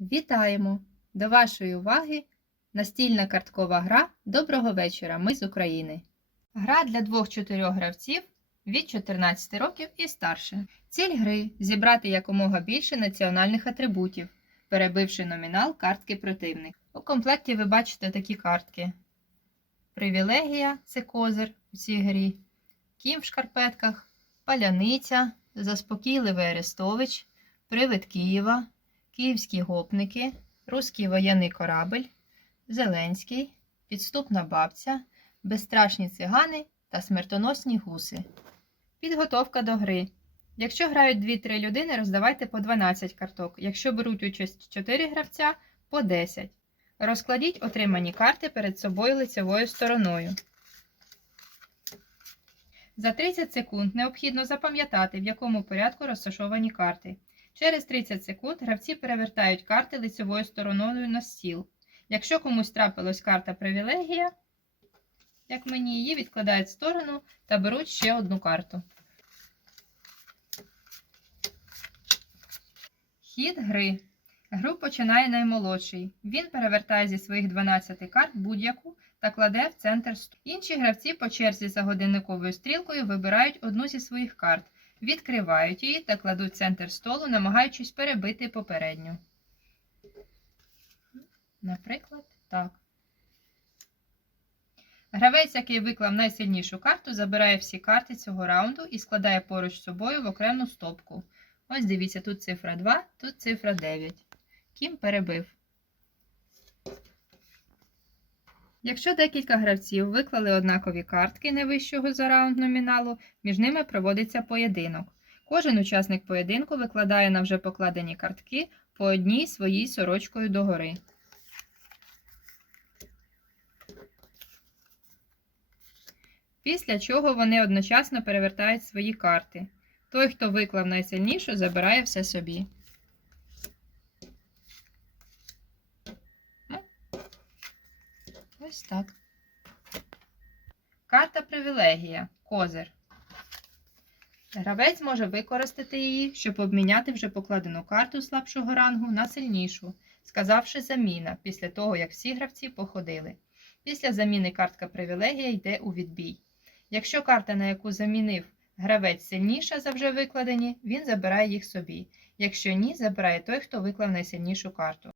Вітаємо! До вашої уваги настільна карткова гра Доброго вечора! Ми з України. Гра для 2-4 гравців від 14 років і старше. Ціль гри зібрати якомога більше національних атрибутів, перебивши номінал картки противник. У комплекті ви бачите такі картки: Привілегія це козир у цій грі, Кім в шкарпетках, Паляниця, Заспокійливий Арестович, Привид Києва. Київські гопники, Руський воєнний корабель, Зеленський, Підступна бабця, Безстрашні цигани та смертоносні гуси. Підготовка до гри. Якщо грають 2-3 людини, роздавайте по 12 карток. Якщо беруть участь 4 гравця по 10. Розкладіть отримані карти перед собою лицевою стороною. За 30 секунд необхідно запам'ятати, в якому порядку розташовані карти. Через 30 секунд гравці перевертають карти лицевою стороною на стіл. Якщо комусь трапилась карта привілегія, як мені її відкладають в сторону та беруть ще одну карту. Хід гри. Гру починає наймолодший. Він перевертає зі своїх 12 карт будь-яку та кладе в центр. Інші гравці по черзі за годинниковою стрілкою вибирають одну зі своїх карт відкривають її та кладуть центр столу, намагаючись перебити попередню. Наприклад, так. Гравець, який виклав найсильнішу карту, забирає всі карти цього раунду і складає поруч з собою в окрему стопку. Ось дивіться, тут цифра 2, тут цифра 9. Кім перебив. Якщо декілька гравців виклали однакові картки найвищого за раунд номіналу, між ними проводиться поєдинок. Кожен учасник поєдинку викладає на вже покладені картки по одній своїй сорочкою догори. Після чого вони одночасно перевертають свої карти. Той, хто виклав найсильнішу, забирає все собі. Ось так. Карта привілегія. Козир. Гравець може використати її, щоб обміняти вже покладену карту слабшого рангу на сильнішу, сказавши заміна після того, як всі гравці походили. Після заміни картка привілегія йде у відбій. Якщо карта, на яку замінив гравець сильніша за вже викладені, він забирає їх собі. Якщо ні, забирає той, хто виклав найсильнішу карту.